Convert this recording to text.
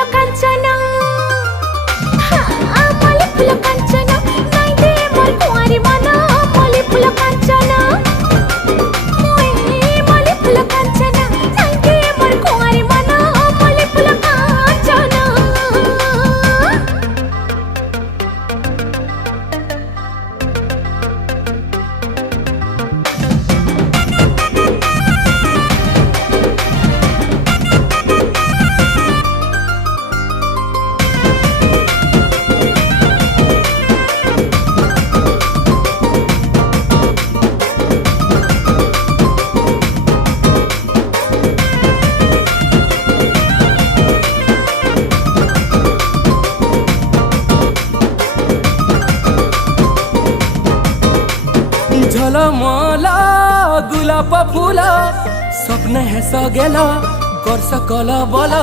फुल कांचना मल्ली फुल कांचना नाई दे मोर कुंवारी मन मल्ली फुल कांचना मल्ली फुल कांचना नाई दे मोर कुंवारी मन मल्ली फुल कांचना। झलमला गुलाब फुला स्वप्न हे सगेला कर सकल बला